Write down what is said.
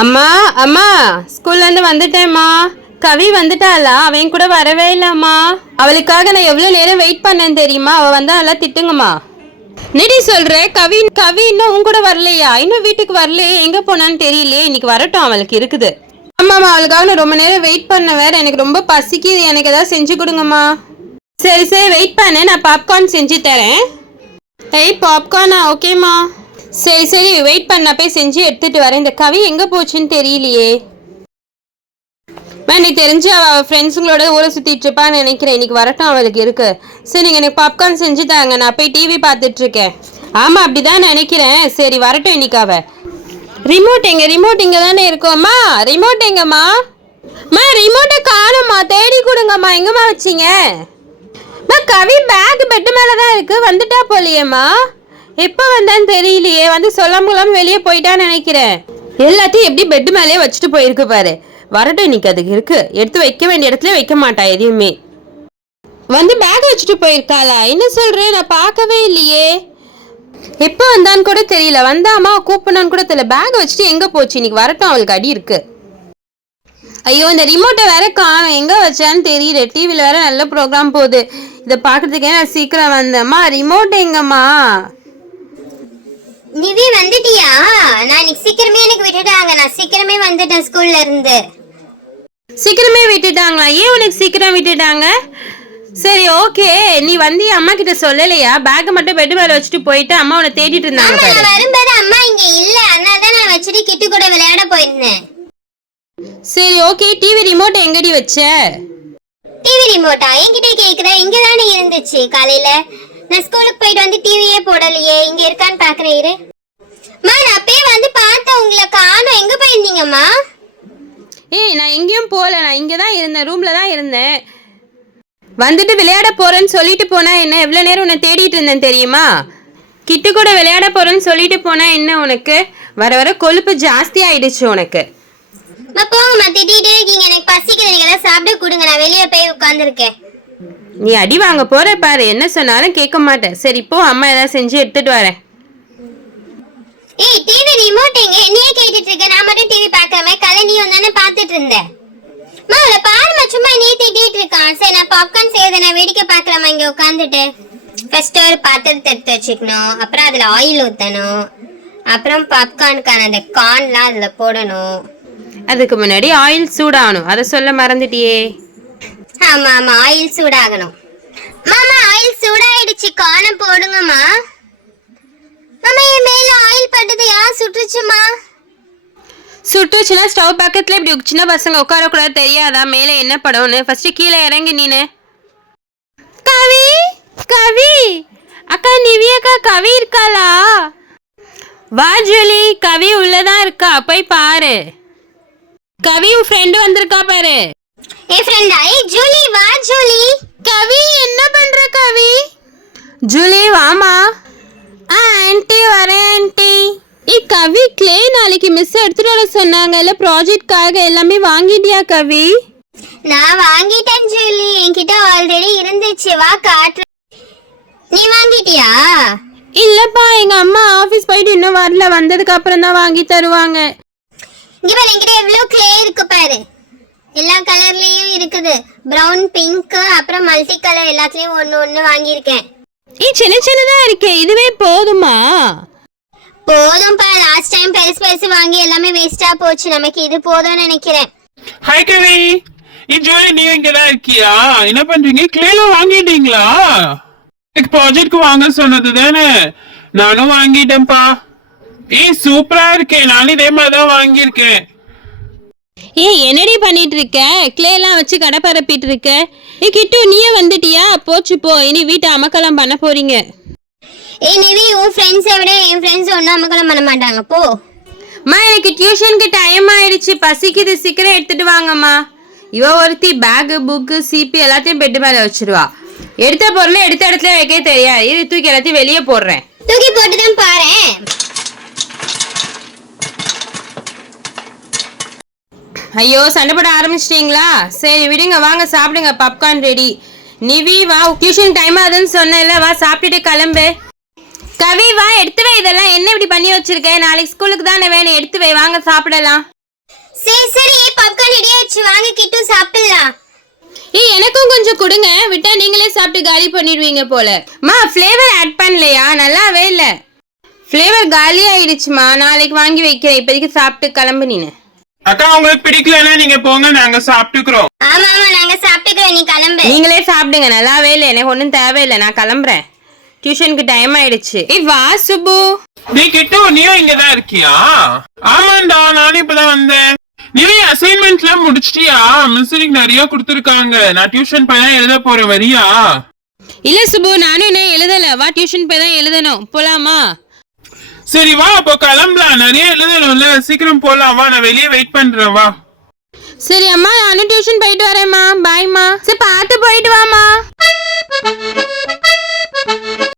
அம்மா அம்மா ஸ்கூல்ல இருந்து வந்துட்டேம்மா. கவி வந்துட்டாளா? அவன் கூட வரவே இல்லம்மா. அவளுக்காக நான் எவ்வளவு நேரம் வெயிட் பண்ணேன் தெரியுமா? அவ வந்தா நல்லா திட்டுங்கம்மா. நிடி சொல்ற கவி கவி இன்னும் உன் கூட வரலையா? இன்னும் வீட்டுக்கு வரலையே, எங்க போனான்னு தெரியலையே. இன்னைக்கு வரட்டும், அவளுக்கு இருக்குது. ஆமாம்மா, அவளுக்காக நான் ரொம்ப நேரம் வெயிட் பண்ண வேற. எனக்கு ரொம்ப பசிக்குது, எனக்கு ஏதாவது செஞ்சு கொடுங்கம்மா. சரி சரி வெயிட் பண்ணு, நான் பாப்கார்ன் செஞ்சு தரேன். ஏய் பாப்கார்னா? ஓகேம்மா. சரி சரி வெயிட் பண்ண, போய் செஞ்சு எடுத்துட்டு வரேன். இந்த கவி எங்க போச்சுன்னு தெரியலையே. எனக்கு தெரிஞ்சு அவள் ஃப்ரெண்ட்ஸுங்களோட ஊரை சுற்றிட்டு இருப்பான்னு நினைக்கிறேன். இன்னைக்கு வரட்டும், அவளுக்கு இருக்கு. சரி நீங்கள் எனக்கு பாப்கார்ன் செஞ்சு தாங்க, நான் போய் டிவி பார்த்துட்டு இருக்கேன். ஆமாம் அப்படிதான் நினைக்கிறேன். சரி வரட்டும் இன்னைக்கு அவ. ரிமோட் எங்க? ரிமோட் இங்கே தானே இருக்கோம்மா. ரிமோட் எங்கம்மா? அம்மா ரிமோட்டை காணும்மா, தேடி கொடுங்கம்மா. எங்கம்மா வச்சிங்க? அம்மா கவி பேக் பெட்டு மேலே தான் இருக்கு. வந்துட்டா போலியேம்மா. எப்போ வந்தான்னு தெரியலையே. வந்து சொல்லாமலாம் வெளியே போயிட்டான்னு நினைக்கிறேன். எல்லாத்தையும் எப்படி பெட்டு மேலேயே வச்சுட்டு போயிருக்கு பாரு. வரட்டும் இன்னைக்கு, அதுக்கு இருக்கு. எடுத்து வைக்க வேண்டிய இடத்துல வைக்க மாட்டா எதையுமே. வந்து பேக் வச்சுட்டு போயிருக்காளா? என்ன சொல்றேன், நான் பார்க்கவே இல்லையே. எப்போ வந்தான்னு கூட தெரியல. வந்தாமா கூப்பிடணும்னு கூட தெரியல. பேக் வச்சுட்டு எங்க போச்சு? இன்னைக்கு வரட்டும், அவளுக்கு அடி இருக்கு. ஐயோ இந்த ரிமோட்டை வேற காணும், எங்க வச்சான்னு தெரியல. டிவியில் வேற நல்ல ப்ரோக்ராம் போகுது. இதை பார்க்கறதுக்கே நான் சீக்கிரம் வந்தேம்மா. ரிமோட் எங்கம்மா? நிவி வந்துட்டியா? நான் இன்னைக்கு சீக்கிரமே எனக்கு விட்டுட்டாங்க. நான் சீக்கிரமே வந்துட்டேன் ஸ்கூல்ல இருந்து. சீக்கிரமே விட்டுட்டாங்களா? ஏன் உனக்கு சீக்கிரம் விட்டுட்டாங்க? சரி ஓகே, நீ வந்து அம்மா கிட்ட சொல்லலையா? பேக் மட்டும் பெட் மேல வச்சுட்டு போயிட்டு அம்மா உன்னை தேடிட்டு இருந்தாங்க. நான் வரும்போது அம்மா இங்க இல்ல, அதனால தான் நான் வச்சுட்டு கிட்டு கூட விளையாட போயிருந்தேன். சரி ஓகே, டிவி ரிமோட் எங்கடி வச்ச? டிவி ரிமோட்டா என்கிட்ட கேக்குற? இங்க தானே இருந்துச்சு காலையில. நான் ஸ்கூலுக்கு போயிட்டு வந்து டிவியே போடலையே. இங்க இருக்கான்னு பாக்குறேன் இரு. அம்மா நான் அப்பயே வந்து பார்த்தேன், உங்களை காணோம். எங்க போயிருந்தீங்கம்மா? ஏய் நான் எங்கேயும் போகல, நான் இங்கே தான் இருந்தேன், ரூமில் தான் இருந்தேன். வந்துட்டு விளையாட போகிறேன்னு சொல்லிட்டு போனா என்ன? எவ்வளோ நேரம் உன்னை தேடிட்டு இருந்தேன் தெரியுமா? கிட்டு கூட விளையாட போகிறேன்னு சொல்லிட்டு போனா என்ன உனக்கு? வர வர கொழுப்பு ஜாஸ்தி ஆயிடுச்சு உனக்கு. போங்கம்மா, திட்டிகிட்டே இருக்கீங்க. எனக்கு பசிக்குது, நீங்க எல்லாம் சாப்பிட கொடுங்க. நான் வெளியே போய் உட்காந்துருக்கேன். நீ அடி வாங்க போற பாரு, என்ன சொன்னாலும் கேட்க மாட்டேன். சரி இப்போ அம்மா ஏதாவது செஞ்சு எடுத்துட்டு வரேன். ஏய் டிவி ரிமோட் எங்க? என்னையே கேட்டுட்டு இருக்க? நான் மட்டும் டிவி பார்க்காம கலை நீ வந்தானே பார்த்துட்டு இருந்தேன். அவளை பாருமா, சும்மா நீ திட்டிட்டு இருக்கான். சரி நான் பாப்கார்ன் செய்யறத நான் வேடிக்கை பார்க்கலாமா இங்க உட்காந்துட்டு? ஃபர்ஸ்ட் ஒரு பாத்திரத்தை எடுத்து வச்சுக்கணும், அப்புறம் அதுல ஆயில் ஊற்றணும், அப்புறம் பாப்கார்னுக்கான அந்த கார்ன்லாம் அதுல போடணும். அதுக்கு முன்னாடி ஆயில் சூடாகணும், அதை சொல்ல மறந்துட்டியே. ஆமா ஆமா, ஆயில் சூடாகணும். மாமா ஆயில் சூடாயிடுச்சு, கார்னை போடுங்கம்மா. மாமா என் மேல ஆயில் பட்டது யார் சுட்டுச்சுமா? சுட்டுச்சுன்னா ஸ்டவ் பக்கத்துல இப்படி சின்ன பசங்க உட்காரக்கூடாது தெரியாதா? மேலே என்ன படம்னு ஃபர்ஸ்ட் கீழே இறங்கி நீனு. கவி கவி அக்கா, நிவி அக்கா, கவி இருக்காளா? வா ஜூலி, கவி உள்ளதான் இருக்கா, போய் பாரு. கவி உன் ஃப்ரெண்டு வந்திருக்கா பாரு. ஏ ஃப்ரெண்டா? ஏய் ஜூலி வா ஜூலி. கவி என்ன பண்ற கவி? ஜூலி வாமா. ஆன்ட்டி வரேன் ஆன்ட்டி. கவி கிளே நாளைக்கு மிஸ் எடுத்துட்டு வர சொன்னாங்கல்ல ப்ராஜெக்ட்காக, எல்லாமே வாங்கிட்டியா கவி? நான் வாங்கிட்டேன் ஜூலி, என்கிட்ட ஆல்ரெடி இருந்துச்சு. வா காட்டு. நீ வாங்கிட்டியா? இல்லப்பா, எங்க அம்மா ஆபீஸ் போயிட்டு இன்னும் வரல, வந்ததுக்கு அப்புறம் தான் வாங்கி தருவாங்க. இங்க பாரு, என்கிட்ட எவ்வளவு கிளே இருக்கு பாரு. எல்லா கலர்லயும் இருக்குது. பிரவுன், பிங்க், அப்புறம் மல்டி கலர், எல்லாத்துலயும் ஒன்னு ஒன்னு வாங்கியிருக்கேன். சின்ன சின்னதா இருக்கே, இதுவே போதுமா? போதும்பா, லாஸ்ட் டைம் பெருசு பெருசு வாங்கி எல்லாமே வேஸ்டா போச்சு. நமக்கு இது போதும்னு நினைக்கிறேன். ஹாய் கவி, ஜூலி நீ இங்க தான் இருக்கியா? என்ன பண்றீங்க? கிளேல வாங்கிட்டீங்களா? எனக்கு ப்ராஜெக்ட்க்கு வாங்க சொன்னது தானே, நானும் வாங்கிட்டேன்ப்பா. ஏய் சூப்பரா இருக்கேன், நானும் இதே மாதிரி தான் வாங்கியிருக்கேன். என்னடி பண்ணிட்டு இருக்க? கிளே எல்லாம் வச்சு கடை பரப்பிட்டு இருக்க. கிட்டு நீயே வந்துட்டியா? போச்சு போ, இனி வீட்டை அமக்கலாம் பண்ண போறீங்க. ஏய் நிவி, உன் ஃப்ரெண்ட்ஸை விட என் ஃப்ரெண்ட்ஸ் ஒன்றும் அமக்கலம் பண்ண மாட்டாங்க, போ. அம்மா எனக்கு டியூஷனுக்கு டைம் ஆயிடுச்சு, பசிக்குது, சீக்கிரம் எடுத்துட்டு வாங்கம்மா. இவ ஒருத்தி பேகு புக்கு சிபி எல்லாத்தையும் பெட்டு மேலே வச்சிருவா. எடுத்த பொருளை எடுத்த இடத்துல வைக்க தெரியாது. இது தூக்கி எல்லாத்தையும் வெளியே போடுறேன். தூக்கி போட்டுதான் பாரு. ஐயோ சண்டை போட ஆரம்பிச்சிட்டீங்களா? சரி விடுங்க, வாங்க சாப்பிடுங்க, பாப்கார்ன் ரெடி. நிவி வா, டியூஷன் டைம் ஆகுதுன்னு சொன்னல, வா சாப்பிட்டுட்டு கிளம்பு. கவி வா, எடுத்து வை. இதெல்லாம் என்ன இப்படி பண்ணி வச்சிருக்கேன்? நாளைக்கு ஸ்கூலுக்கு தானே வேணும், எடுத்து வை, வாங்க சாப்பிடலாம். சரி சரி பாப்கார்ன் ரெடி ஆயிடுச்சு, வாங்க கிட்டு சாப்பிடலாம். ஏய் எனக்கும் கொஞ்சம் கொடுங்க, விட்டா நீங்களே சாப்பிட்டு காலி பண்ணிடுவீங்க போல. மா ஃப்ளேவர் ஆட் பண்ணலையா? நல்லாவே இல்ல. ஃப்ளேவர் காலி ஆயிடுச்சுமா, நாளைக்கு வாங்கி வைக்கிறேன். இப்போதைக்கு சாப்பிட்டு கிளம்பு நீனு. அக்கா உங்களுக்கு பிடிக்கலன்னா நீங்க போங்க, நாங்க சாப்பிட்டுக்கிறோம். ஆமா ஆமா நாங்க சாப்பிட்டுக்கிறோம், நீ கிளம்பு. நீங்களே சாப்பிடுங்க, நல்லாவே இல்லை, எனக்கு ஒன்றும் தேவையில்லை, நான் கிளம்புறேன். டியூஷனுக்கு டைம் ஆயிடுச்சு. ஏய் வா சுப்பு. நீ கிட்ட நீயும் இங்கதான் இருக்கியா? ஆமாண்டா, நானும் இப்பதான் வந்தேன். நீ அசைன்மெண்ட் எல்லாம் முடிச்சிட்டியா? மிஸ் எனக்கு நிறைய கொடுத்துருக்காங்க, நான் டியூஷன் போய் தான் எழுத போறேன், வரியா? இல்ல சுப்பு, நானும் என்ன எழுதல. வா டியூஷன் போய் தான் எழுதணும், போலாமா? சரி வா அப்போ கிளம்பலாம், நிறைய எழுதணும்ல, சீக்கிரம் போலாம் வா, நான் வெளியே வெயிட் பண்றேன் வா. சரி அம்மா, நானும் டியூஷன் போயிட்டு வரேம்மா. பாய்மா. சரி பார்த்து போயிட்டு வாமா.